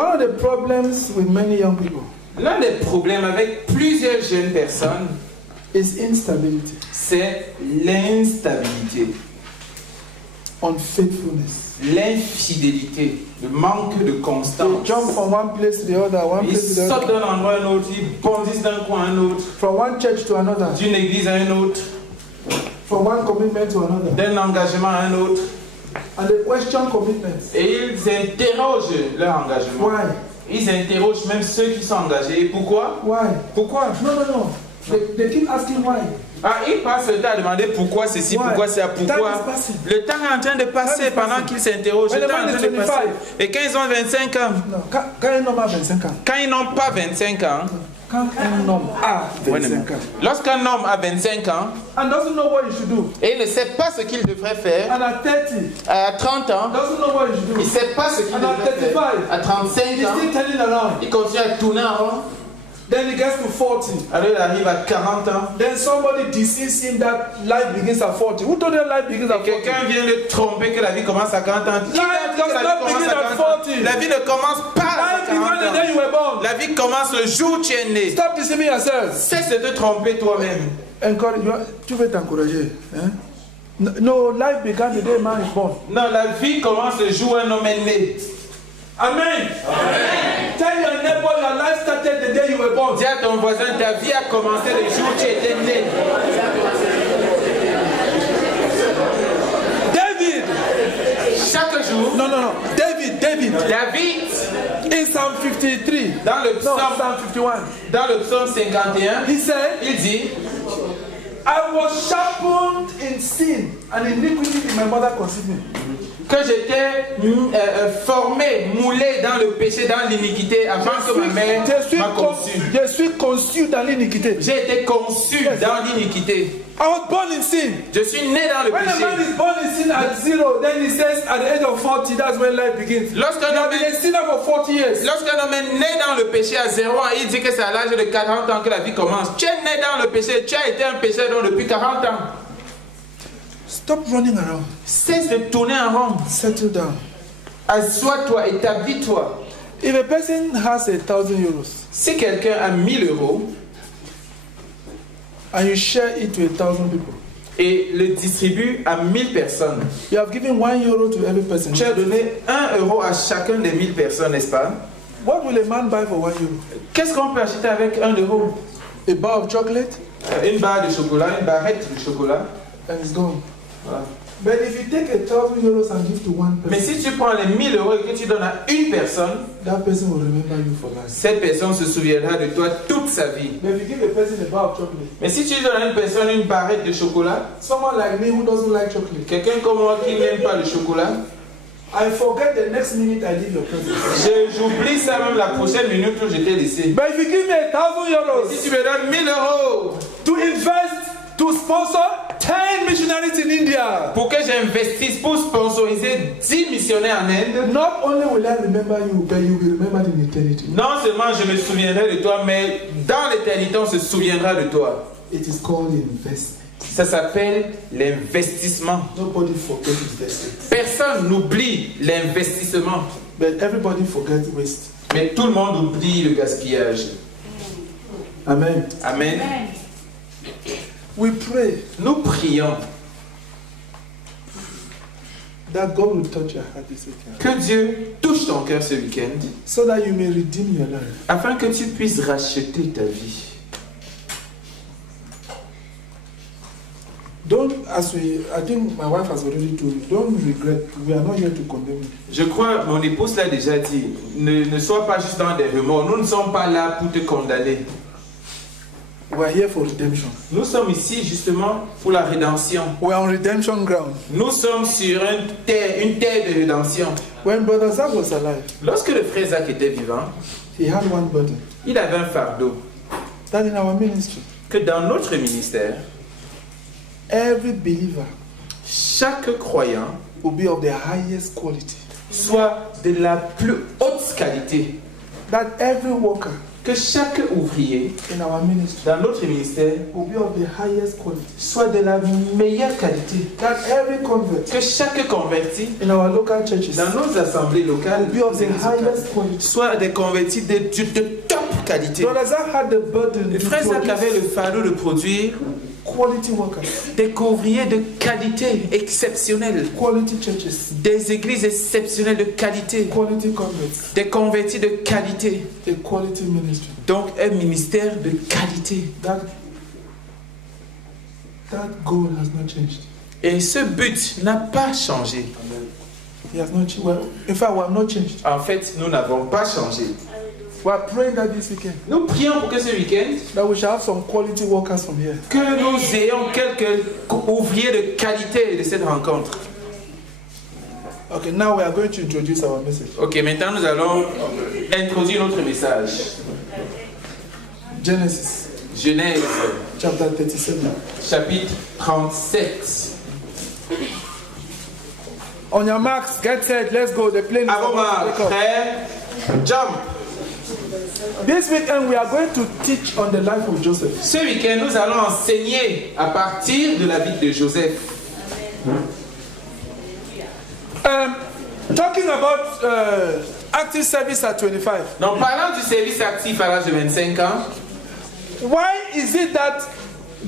One of the problems with many young people L'un des problèmes avec plusieurs jeunes personnes, is instability, c'est l'instabilité, unfaithfulness. l'infidélité, le manque de They constance. jump from one place to the other, one Ils place to the sortent other, d'un endroit à un autre, ils bondissent d'un coin à un autre, from one church to another, d'une église à une autre, from one commitment to another. d'un engagement à un autre. And they question commitments. Et ils interrogent leur engagement. Why? Ils interrogent même ceux qui sont engagés. Et pourquoi? Why? Pourquoi? No, no, no. They keep asking why. Ah, ils passent le temps à demander pourquoi ceci, Why? pourquoi ça, pourquoi. Time is passing. Le temps est en train de passer Time is pendant passing. qu'ils s'interrogent. When Le the temps man est en is train de passer. 25. Et quand ils ont 25 ans, No, quand un homme a 25 ans, quand ils n'ont pas 25 ans, quand un homme a 25 ans, lorsqu'un homme a 25 ans and doesn't know what he should do, et il ne sait pas ce qu'il devrait faire, and at 30, à 30 ans, doesn't know what he should il do, ne sait pas ce qu'il and at devrait 35, faire, à 35 he's ans, still turning around. il continue à tourner en rond, Then he gets to 40. alors il arrive à 40 ans, Then somebody deceives him that life begins at 40. Who told you life begins at 40? quelqu'un vient le tromper que la vie commence à 40 ans. Qui a dit que la vie commence à 40 ans? La vie ne commence pas à Life 40 began the day ans. you were born. La vie commence le jour où tu es né. Stop deceiving yourself. Cesse de te tromper toi-même. Tu veux t'encourager. Hein? No, life began the day man is born. Non, la vie commence le jour où un homme est né. Amen. Amen. Tell your neighbor your life started the day you were born. Dis à ton voisin, ta vie a commencé le jour où tu étais né. David. Chaque jour. No. David. David. In Psalm 53. Dans le psaume, Psalm 51. dans le psaume 51, He said, il dit, I was sharpened in sin and iniquity in my mother conceived me. que j'étais formé, moulé dans le péché, dans l'iniquité, avant que ma mère m'a conçu. Je suis conçu dans l'iniquité. J'ai été conçu dans l'iniquité. I was born in sin. Je suis né dans le When a péché. man is born in sin at 0, then he says at the age of 40, that's when life begins. Lorsqu'un You have homme been a sinner for 40 years. est né dans le péché à 0 ans, il dit que c'est à l'âge de 40 ans que la vie commence. Tu es né dans le péché, tu as été un pécheur depuis 40 ans. Stop running around. Cesse de tourner en rond. Settle down. Assois-toi, établis-toi. If a person has 1,000 euros Si quelqu'un a 1000 euros and you share it to 1,000 people, et le distribue à 1000 personnes, you have given 1 euro to every person. tu as donné 1 euro à chacun des 1000 personnes, n'est-ce pas? What will a man buy for 1 euro? Qu'est-ce qu'on peut acheter avec 1 euro? A bar of chocolate Une barre de chocolat, une barrette de chocolat. and it's gone. Voilà. But if you take 1,000 euros and give to one Mais person, si tu prends les 1000 euros et que tu donnes à une personne, that person will remember you for life. cette personne se souviendra de toi toute sa vie. But if you give a person a bar of chocolate, Mais si tu donnes à une personne une barrette de chocolat, someone like me who doesn't like chocolate, quelqu'un comme moi qui n'aime pas le chocolat, I forget the next minute I leave your presence. j'oublie ça même la prochaine minute où je t'ai laissé. But if you give me 1,000 euros Si tu me donnes 1000 euros to invest, to sponsor 10 missionaries in India, pour que j'investisse pour sponsoriser 10 missionnaires en Inde, not only will I remember you, but you will remember in eternity. non seulement je me souviendrai de toi, mais dans l'éternité on se souviendra de toi. It is called investment. Ça s'appelle l'investissement. Nobody forgets investing. Personne n'oublie l'investissement, But everybody forgets waste. mais tout le monde oublie le gaspillage. Amen. Amen. We pray Nous prions that God will touch your heart this weekend, que Dieu touche ton cœur ce week-end, so that you may redeem your life. afin que tu puisses racheter ta vie. Don't, I think my wife has already told you, don't regret. We are not here to condemn you. Je crois, mon épouse l'a déjà dit, ne sois pas juste dans des remords. Nous ne sommes pas là pour te condamner. We are here for redemption. Nous sommes ici justement pour la rédemption. We are on redemption ground. Nous sommes sur une terre de rédemption. When Brother Zach was alive, Lorsque le frère Zach était vivant, he had one burden. il avait un fardeau That in our ministry, que dans notre ministère, every believer chaque croyant will be of the highest quality. soit de la plus haute qualité. That every worker que chaque ouvrier in our ministry dans notre ministère will be of the highest quality. soit de la meilleure qualité. That every convert Que chaque converti in our local churches dans nos assemblées locales will be of the highest quality. soit des convertis de top qualité. Brother Zach had the burden Le to frère Zach avait le produce fardeau de produire quality workers, des ouvriers de qualité exceptionnelle, quality churches, des églises exceptionnelles de qualité, quality converts, des convertis de qualité. a quality ministry. Donc un ministère de qualité. That goal has not changed. Et ce but n'a pas changé. He has not changed. Well, in fact, we have not changed. En fait, nous n'avons pas changé. We are praying that this weekend Nous prions pour que ce week-end, that we shall have some quality workers from here. que nous ayons quelques ouvriers de qualité de cette rencontre. Okay, now we are going to introduce our message. Ok, maintenant nous allons introduire notre message. Genesis Genèse, chapter 37. chapitre 37. On your marks, get set, let's go. The plane is Avant about to ma take off. frère, jump. This weekend we are going to teach on the life of Joseph. Ce week-end, nous allons enseigner à partir de la vie de Joseph. Talking about active service at 25. Donc, parlant du service actif à l'âge de 25 ans, Why is it that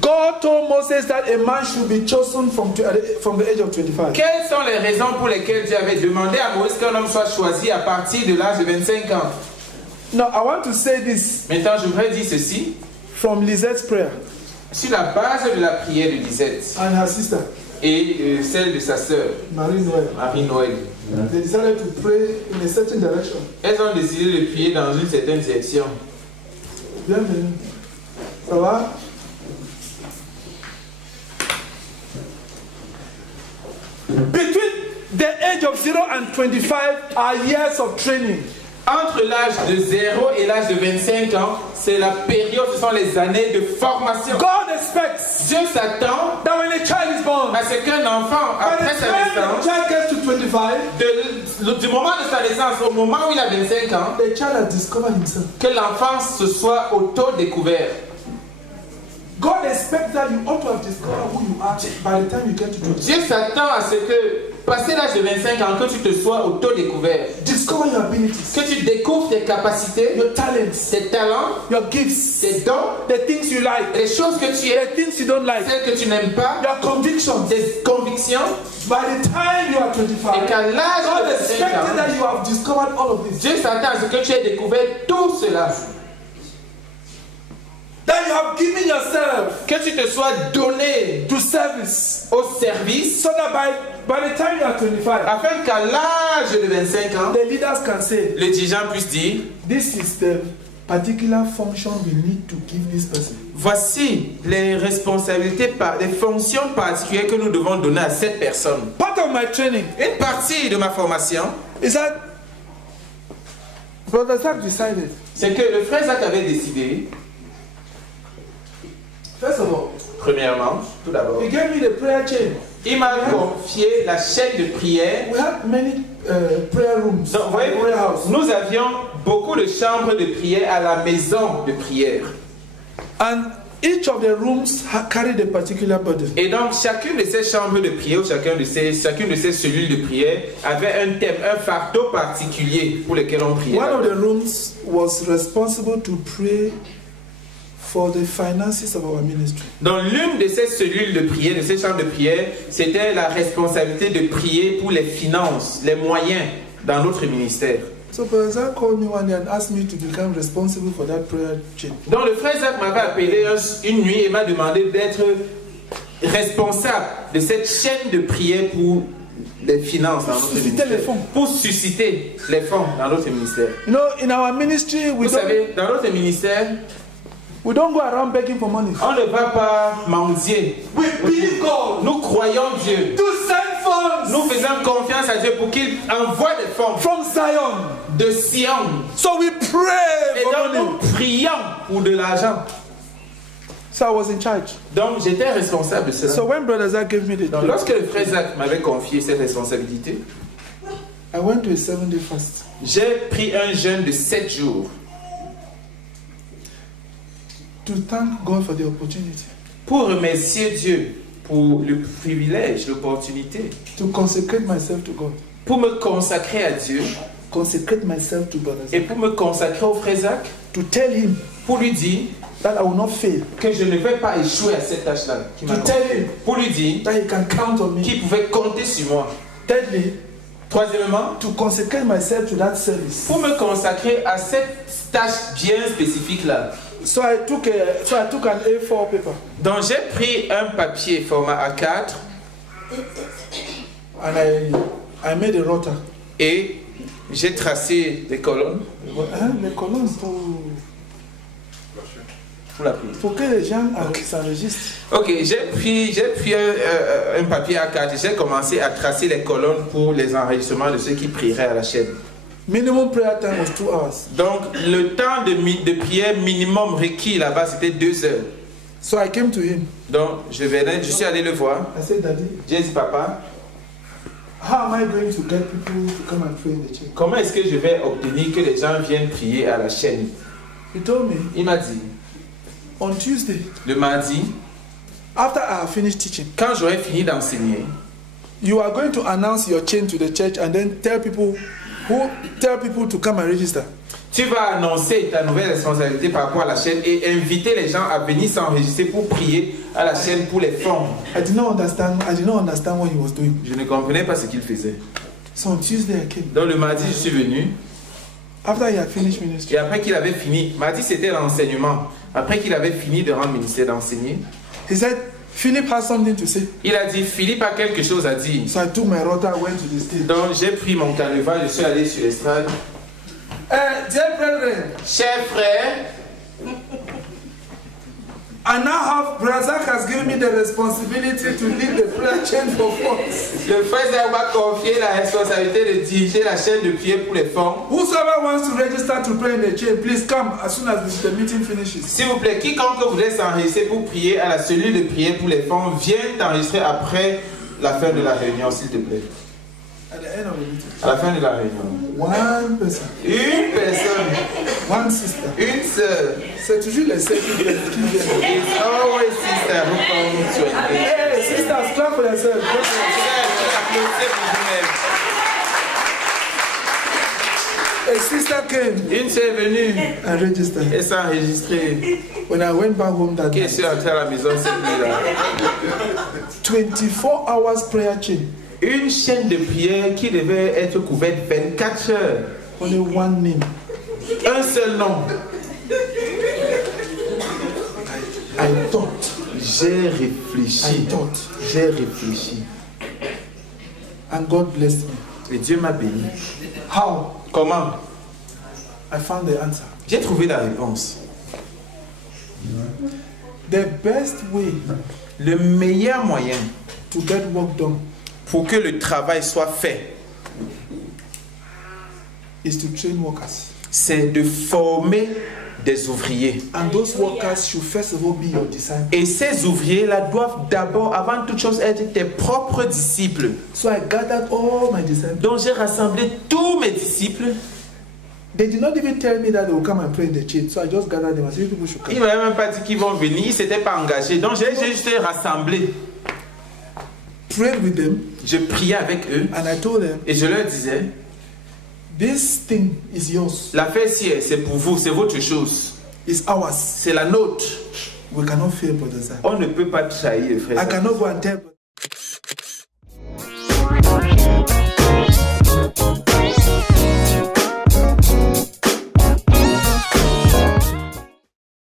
God told Moses that a man should be chosen from the age of 25? quelles sont les raisons pour lesquelles Dieu avait demandé à Moïse qu'un homme soit choisi à partir de l'âge de 25 ans? Now, I want to say this Maintenant, je voudrais dire ceci from Lizette's prayer sur la base de la prière de Lisette and her sister, et celle de sa sœur, Marie-Noël. Marie-Noël. They decided to pray in a certain direction. Elles ont décidé de prier dans une certaine direction. Bienvenue. Ça va? Between the age of 0 and 25 are years of training. Entre l'âge de 0 et l'âge de 25 ans, c'est la période, ce sont les années de formation. God expects Dieu s'attend that when a child is born, à ce qu'un enfant, by après the sa time the naissance, child gets to 25, du moment de sa naissance au moment où il a 25 ans, the child has discovered himself. que l'enfant se soit auto-découvert. God expects that you ought to have discovered who you are by the time you get to 25. Dieu s'attend à ce que, passé l'âge de 25 ans, que tu te sois auto-découvert. Discover your abilities, Que tu découvres tes capacités, your talents, tes talents, your gifts, tes dons, the things you like, les choses que tu aimes, the things you don't like, celles que tu n'aimes pas, your convictions. tes convictions. By the time you are Et 25, qu'à l'âge God de 25 expected ans, that you have discovered all of this. Dieu s'attend à ce que tu aies découvert tout cela. That you have given yourself Que tu te sois donné to service. au service, So that by the time you are 25, afin qu'à l'âge de 25 ans, the leaders can say, le dirigeant puisse dire: this is the particular function we need to give this person. voici les responsabilités, les fonctions particulières que nous devons donner à cette personne. Part of my training Une partie de ma formation, is that Brother Zach decided, c'est que le frère Zach avait décidé, first of all, premièrement, tout d'abord, he gave me the prayer chain. il m'a confié la chaîne de prière. We had many prayer rooms. Donc, vous voyez, at the prayer house. nous avions beaucoup de chambres de prière à la maison de prière. And each of the rooms carried a particular burden. Et donc, chacune de ces chambres de prière, ou chacune de ces cellules de prière, avait un thème, un fardeau particulier pour lequel on priait. One of the rooms was responsible to pray for the finances of our ministry. Dans l'une de ces cellules de prière, de ces chambres de prière, c'était la responsabilité de prier pour les finances, les moyens dans notre ministère. So Brother Zach called me one day and asked me to become responsible for that prayer chain. Donc le frère Zach m'avait appelé une nuit et m'a demandé d'être responsable de cette chaîne de prière pour les finances dans notre ministère. Les fonds. Pour susciter les fonds dans notre ministère. You know, in our ministry, Vous savez, dans notre ministère, we don't go around begging for money. on ne va pas mendier. We believe God Nous croyons Dieu. to send funds Nous faisons confiance à Dieu pour qu'il envoie des fonds from Zion. de Sion. So we pray Et for donc money. nous prions pour de l'argent. So I was in charge. Donc j'étais responsable de cela. So when Brother Zach gave me the Donc lorsque le frère Zach m'avait confié cette responsabilité, I went to a 7-day fast. j'ai pris un jeûne de 7 jours. to thank God for the opportunity. Pour remercier Dieu pour le privilège, l'opportunité. To consecrate myself to God. Pour me consacrer à Dieu. Consecrate myself to God. Et pour me consacrer au frère Zach. To tell him. Pour lui dire that I will not fail. Que je ne vais pas échouer à cette tâche-là. To tell him. Pour lui dire that he can count on me. Qu'il pouvait compter sur moi. Thirdly, troisièmement, to consecrate myself to that service. Pour me consacrer à cette tâche bien spécifique-là. So I took an A4 paper. Donc j'ai pris un papier format A4. And I made a rota. Et j'ai tracé des colonnes. Les colonnes pour la prière. Pour que les gens s'enregistrent. Ok, j'ai pris un papier A4 et j'ai commencé à tracer les colonnes pour les enregistrements de ceux qui prieraient à la chaîne. Minimum prayer time was 2 hours. Donc le temps de prière minimum requis là-bas c'était 2 heures. So I came to him. Donc je suis allé le voir. I said, Daddy. J'ai dit, papa. How am I going to get people to come and pray in the church? Comment est-ce que je vais obtenir que les gens viennent prier à la chaîne? He told me. Il m'a dit. On Tuesday. Le mardi. After I have finished teaching. Quand j'aurai fini d'enseigner. You are going to announce your chain to the church and then tell people to come and register. Tu vas annoncer ta nouvelle responsabilité par rapport à la chaîne et inviter les gens à venir s'enregistrer pour prier à la chaîne pour les fonds. I did not understand what he was doing. Je ne comprenais pas ce qu'il faisait. So on Tuesday I came. Donc le mardi je suis venu. After he had finished ministry. Et après qu'il avait fini, mardi c'était l'enseignement. Après qu'il avait fini de rendre ministère d'enseigner. He said, Philip has something to say. Il a dit, Philippe a quelque chose à dire. So I took my rota, went to the stage. Donc j'ai pris mon canevas, je suis allé sur l'estrade. Dear brethren, chers frères, I now have Brazak has given me the responsibility to lead the prayer chain for funds. Le frère Zach m'a confié la responsabilité de diriger la chaîne de prière pour les fonds. Whosoever wants to register to pray in the chain, please come as soon as the meeting finishes. S'il vous plaît, quiconque voudrait s'enregistrer pour prier à la cellule de prière pour les fonds, viens t'enregistrer après la fin de la réunion, s'il te plaît. At the end of the meeting. À la fin de la réunion. One person. Une personne. One sister. Une sœur. C'est toujours les sœurs qui viennent. It's always sister who comes to engage. Hey, sisters, clap for yourself. A sister came. Une sœur est venue. And registered. Et s'est enregistrée. When I went back home that night. Et je suis rentré à la maison cette nuit-là. 24 hours prayer chain. Une chaîne de prière qui devait être couverte 24 heures. Only one name. Un seul nom. I thought. J'ai réfléchi. J'ai réfléchi. And God blessed me. Et Dieu m'a béni. How? Comment? I found the answer. J'ai trouvé la réponse. The best way. Le meilleur moyen. To get work done. Pour que le travail soit fait, is to train workers. C'est de former des ouvriers. And those workers should first of all be your disciples. Et ces ouvriers-là doivent d'abord, avant toute chose, être tes propres disciples. So I gathered all my disciples. Donc j'ai rassemblé tous mes disciples. They did not even tell me that they will come and pray in the church. So I just gathered them and said, people should come. Ils ne m'avaient même pas dit qu'ils vont venir. Ils ne s'étaient pas engagés. Donc j'ai juste rassemblé. Prayed with them. Je priais avec eux. And I told them. Et je leur disais. This thing is yours. L'affaire ci, c'est pour vous, c'est votre chose. It's ours. C'est la nôtre. We cannot fail, brother Zach. On ne peut pas trahir, frère. I cannot go and tell.